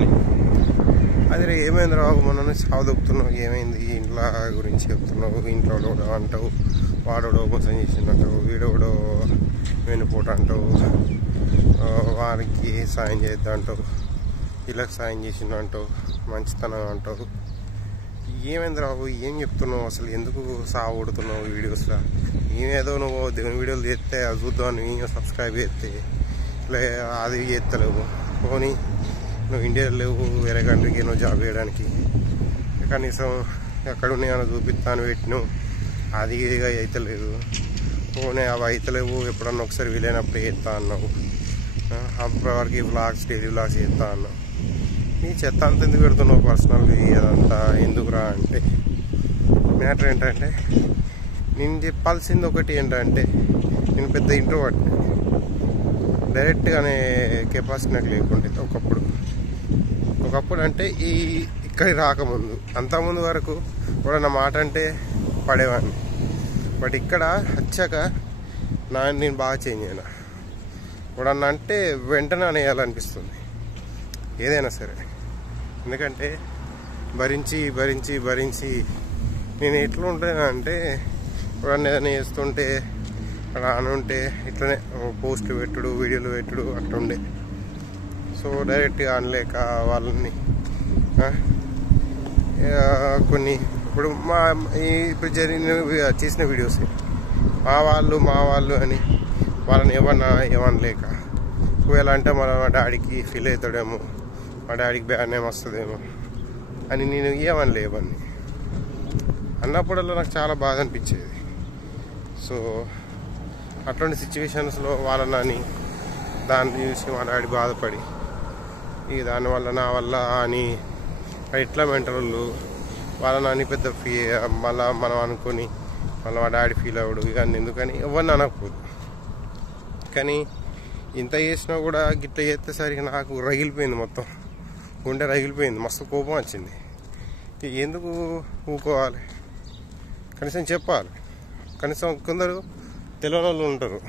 అని. అదే ఏమైంది రావు మొన్న సాగు దొక్కుతున్నావు, ఏమైంది ఇంట్లో గురించి చెప్తున్నావు, ఇంట్లో అంటావు, వాడోడో మోసం చేసిందంటావు, వీడోడో వెనుపోట అంటావు, వారికి సాయం చేద్దాం అంటావు, వీళ్ళకి సాయం చేసిందంటావు, మంచితనం అంటావు. ఏమైంది రావు, ఏం చెప్తున్నావు అసలు, ఎందుకు సాగు కొడుతున్నావు వీడియోస్లో? ఏమేదో నువ్వు దేవుని వీడియోలు చేస్తే అది చూద్దామని సబ్స్క్రైబ్ చేస్తే అది చేస్తలేవు. పోనీ నువ్వు ఇండియాలో లేవు, వేరే కంట్రీకి నువ్వు జాబ్ చేయడానికి, కనీసం ఎక్కడ ఉన్నాయో చూపిస్తాను పెట్టినావు, అది అవుతలేదు. పోనీ అవి అవుతలేవు, ఎప్పుడన్నా ఒకసారి వీలైనప్పుడు చేస్తా అన్నావు. అప్పటి వరకు వ్లాగ్స్, డైలీ వ్లాగ్స్ చేస్తా అన్నావు. నీ చెత్త అంత ఎందుకు పెడుతున్నావు పర్సనల్గా? అదంతా ఎందుకురా అంటే మ్యాటర్ ఏంటంటే, నేను చెప్పాల్సింది ఒకటి ఏంటంటే, నేను పెద్ద ఇంట్రోవర్ట్, డైరెక్ట్గానే కెపాసిటీ నాకు లేకుండే ఒకప్పుడు అంటే ఇక్కడికి రాకముందు, అంతకుముందు వరకు కూడా నా మాట అంటే పడేవాడిని. బట్ ఇక్కడ వచ్చాక నేను బాగా చేంజ్ అయినా. ఇప్పుడన్నా అంటే వెంటనే అనేయాలనిపిస్తుంది ఏదైనా సరే. ఎందుకంటే భరించి నేను ఎట్లా ఉంటానంటే, ఇప్పుడన్నా ఏదైనా చేస్తుంటే అక్కడ అనుంటే ఇట్లనే పోస్టులు పెట్టుడు, వీడియోలు పెట్టుడు అట్లుండే. సో డైరెక్ట్గా అనలేక వాళ్ళని కొన్ని ఇప్పుడు ఇప్పుడు చేసిన వీడియోస్ మా వాళ్ళు అని వాళ్ళని ఏమనలేక, ఒకవేళ అంటే మా డాడీకి ఫీల్ అవుతాడేమో, మా డాడీకి బ్యాడ్ నేమ్ వస్తుందేమో అని నేను ఏమనలేవన్నీ అన్నప్పుడల్లా నాకు చాలా బాధ అనిపించేది. సో అట్లాంటి సిచ్యువేషన్స్లో వాళ్ళని దాన్ని చూసి మా డాడీ బాధపడి, దానివల్ల నా వల్ల అని ఇట్లా మెంటలు వాళ్ళని పెద్ద మళ్ళీ మనం అనుకొని మళ్ళీ మా డాడీ ఫీల్ అవ్వడు, ఇవన్నీ ఎందుకని ఎవరిని అనకపోదు. కానీ ఇంత చేసినా కూడా గిట్ల చేసేసరికి నాకు రగిలిపోయింది, మొత్తం గుండె రగిలిపోయింది, మస్తు కోపం వచ్చింది. ఎందుకు ఊకోవాలి? కనీసం చెప్పాలి. కనీసం కొందరు తెలియని వాళ్ళు ఉంటారు.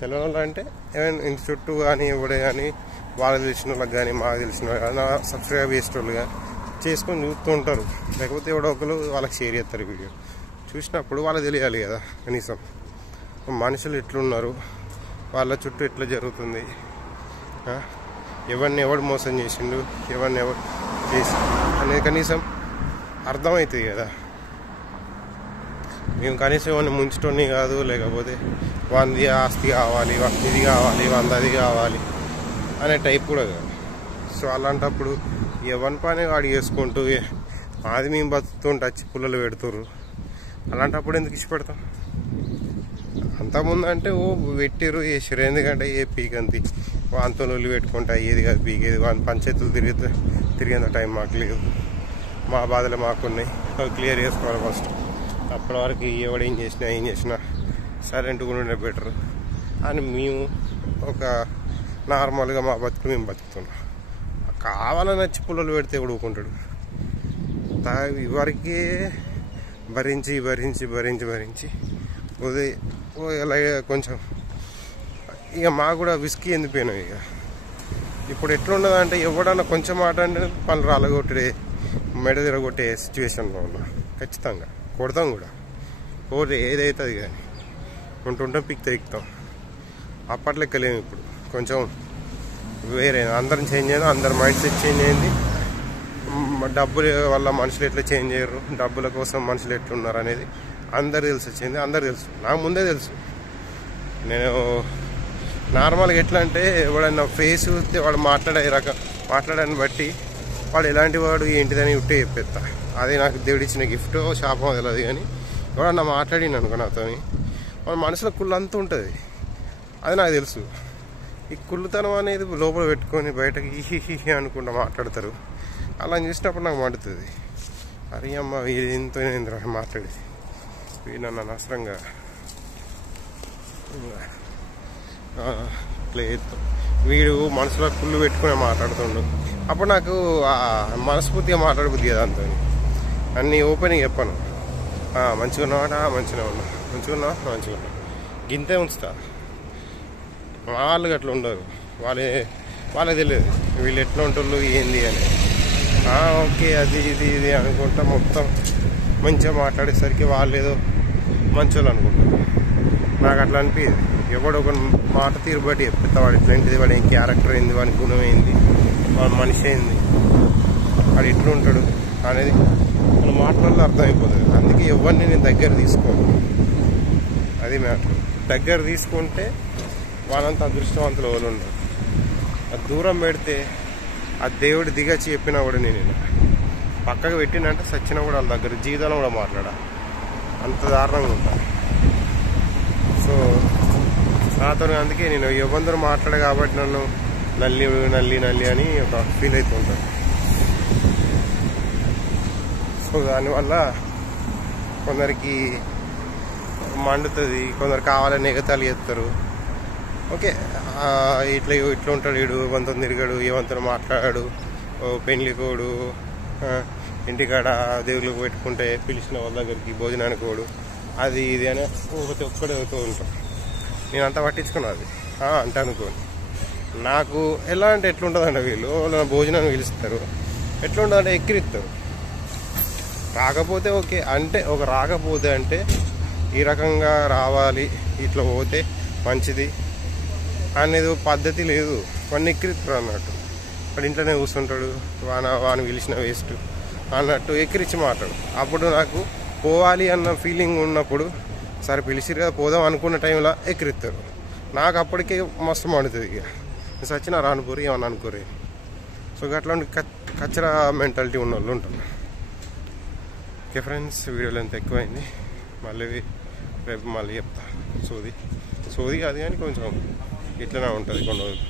తెలియని వాళ్ళు అంటే ఏమైనా ఇంటి చుట్టూ కానీ ఎవడే కానీ వాళ్ళకి తెలిసిన వాళ్ళకి కానీ మాకు తెలిసిన వాళ్ళు కానీ సబ్స్క్రైబ్ చేసిన వాళ్ళు కానీ చేసుకొని చూస్తూ ఉంటారు. లేకపోతే ఎవడో ఒకరు వాళ్ళకి షేర్ చేస్తారు వీడియో. చూసినప్పుడు వాళ్ళకి తెలియాలి కదా, కనీసం మనుషులు ఎట్లున్నారు, వాళ్ళ చుట్టూ ఎట్లా జరుగుతుంది, ఎవడు మోసం చేసిండు, ఎవరు చేసి అనేది కనీసం అర్థమవుతుంది కదా. మేము కనీసం ఇవన్నీ ముంచటోని కాదు, లేకపోతే వంది ఆస్తి కావాలి, ఇది కావాలి, అది కావాలి అనే టైప్ కూడా కాదు. సో అలాంటప్పుడు ఎవరి పని వాడు చేసుకుంటూ అది మేము బతుకుతుంటే వచ్చి పుల్లలు పెడుతుర్రు. అలాంటప్పుడు ఎందుకు ఇష్టపడతాం? అంతకుముందు అంటే పెట్టిరు చేసారు, ఎందుకంటే ఏ పీకంతి వాంతోళ్ళు పెట్టుకుంటా ఏది కాదు పీకేది, వాళ్ళ పంచాయతీలు తిరిగేంత టైం మాకు లేదు. మా బాధలు మాకున్నాయి, అవి క్లియర్ చేసుకోవాలి ఫస్ట్. అప్పటి వరకు ఎవడు ఏం చేసినా సైలెంట్గా ఉండే బెటర్ అని మేము ఒక నార్మల్గా మా బతుకు మేము బతుకుతున్నాం. కావాలని వచ్చి పుల్లలు పెడితే ఎవడు ఊకుంటాడు? ఇవరకే భరించి ఇలా కొంచెం ఇక మాకు కూడా విస్కీ ఎండిపోయినాం. ఇక ఇప్పుడు ఎట్లున్నదంటే ఎవడన్నా కొంచెం మాట అంటే పనులు రాలగొట్టే మెడ తిరగొట్టే సిచ్యువేషన్లో ఉన్నా. ఖచ్చితంగా కొడతాం కూడా, కోరి ఏదైతుంది కానీ ఉంటుంటాం, ఎక్కుతాం. అప్పట్లెక్కలేము. ఇప్పుడు కొంచెం వేరే, అందరం చేంజ్ అయింది, అందరి మైండ్ సెట్ చేంజ్ అయింది. డబ్బుల వల్ల మనుషులు ఎట్లా చేంజ్ అయ్యారు, డబ్బుల కోసం మనుషులు ఎట్లున్నారు అనేది అందరు వచ్చింది. అందరు తెలుసు, నాకు ముందే తెలుసు. నేను నార్మల్గా ఎట్లా అంటే ఎవడన్నా ఫేస్ చూస్తే వాడు మాట్లాడాన్ని బట్టి వాడు ఎలాంటి వాడు ఏంటిదని ఉట్టే చెప్పేస్తా. అది నాకు దేవుడిచ్చిన గిఫ్ట్, శాపం తెలియదు. కానీ ఎవడన్నా మాట్లాడిన అనుకో నాతోని, వాళ్ళ మనసులో కుళ్ళు అంతా ఉంటుంది, అది నాకు తెలుసు. ఈ కుళ్ళుతనం అనేది లోపల పెట్టుకొని బయటకి హీ అనుకుంటా మాట్లాడతారు. అలా చూసినప్పుడు నాకు మండుతుంది. అరే అమ్మ ఎంతో మాట్లాడేది వీడు నన్ను అనవసరంగా ఇట్లా చేస్తాం. వీడు మనసులో కుళ్ళు పెట్టుకుని మాట్లాడుతుండు. అప్పుడు నాకు మనస్ఫూర్తిగా మాట్లాడబుద్ది కదా అంతా. అన్నీ ఓపెన్గా చెప్పాను, మంచిగా ఉన్నావాట, మంచిగా ఉన్నా గింతే ఉంచుతా. వాళ్ళు అట్లా ఉండరు. వాళ్ళకి తెలియదు వీళ్ళు ఎట్లా ఉంటుళ్ళు ఏంది అని. ఓకే అది ఇది ఇది అనుకుంటా మొత్తం మంచిగా మాట్లాడేసరికి వాళ్ళు ఏదో మంచోళ్ళు అనుకుంటారు. నాకు అట్లా అనిపించేది. ఎవడో ఒక మాట తీరు బట్టి చెప్తా వాడు ఎట్లాంటిది, వాడు ఏం క్యారెక్టర్ ఏంది, వాడి గుణం ఏంది, వాడి మనిషి ఏంది, వాడు ఎట్లుంటాడు అనేది మన మాటలలో అర్థమైపోతుంది. అందుకే ఎవరిని నేను దగ్గర తీసుకోను. అది మ్యాటర్. దగ్గర తీసుకుంటే వాళ్ళంతా అదృష్టవంతులు ఎవరు ఉండరు. అది దూరం పెడితే ఆ దేవుడు దిగచ్చి చెప్పినా కూడా నేను పక్కకు పెట్టినంటే సచ్చినా కూడా వాళ్ళ దగ్గర జీవితంలో కూడా మాట్లాడా. అంత దారుణంగా ఉంటాను. సో నాతో అందుకే నేను ఎవరందరూ మాట్లాడా కాబట్టి నన్ను నల్లి నల్లి నల్లి అని ఒక ఫీల్ అవుతుంటాను. సో దానివల్ల కొందరికి మండుతుంది, కొందరు కావాలని ఎగతాళి చేస్తారు. ఓకే ఇట్లా ఉంటాడు వీడు, ఏమంతా తిరిగాడు, ఏమంతా మాట్లాడాడు, పెళ్ళికోడు, ఇంటికాడ దేవుళ్ళకి పెట్టుకుంటే పిలిచిన వాళ్ళ దగ్గరికి భోజనానికి పోడు, అది ఇది అని ప్రతి ఒక్కడే అవుతూ ఉంటాం. నేను అంతా పట్టించుకున్నది అంటే అనుకోని. నాకు ఎలా అంటే ఎట్లుంటుందంటే వీళ్ళు భోజనాన్ని పిలుస్తారు, ఎట్లుంటుందంటే ఎక్కిరిస్తారు. రాకపోతే ఓకే అంటే రాకపోతే అంటే ఈ రకంగా రావాలి, ఇట్లా పోతే మంచిది అనేది పద్ధతి లేదు. వాడిని ఎక్కిరిస్తారు అన్నట్టు. వాడు ఇంట్లోనే కూర్చుంటాడు, వాడిని పిలిచిన వేస్ట్ అన్నట్టు ఎక్కిరించి మాట్లాడు. అప్పుడు నాకు పోవాలి అన్న ఫీలింగ్ ఉన్నప్పుడు సరే పిలిచిరు కదా పోదాం అనుకున్న టైంలో ఎక్కిరిస్తారు. నాకు అప్పటికే మస్తు మండుతుంది. ఇక సచిన రానుకోరు ఏమన్నా అనుకోరు. సో అట్లాంటి కచ్చరా మెంటాలిటీ ఉన్న వాళ్ళు ఉంటారు. ఓకే ఫ్రెండ్స్, వీడియోలో ఎంత ఎక్కువైంది, మళ్ళీ రేపు మళ్ళీ చెప్తా. సోది కాదు కానీ కొంచెం ఇట్లనే ఉంటుంది కొన్ని రోజులు.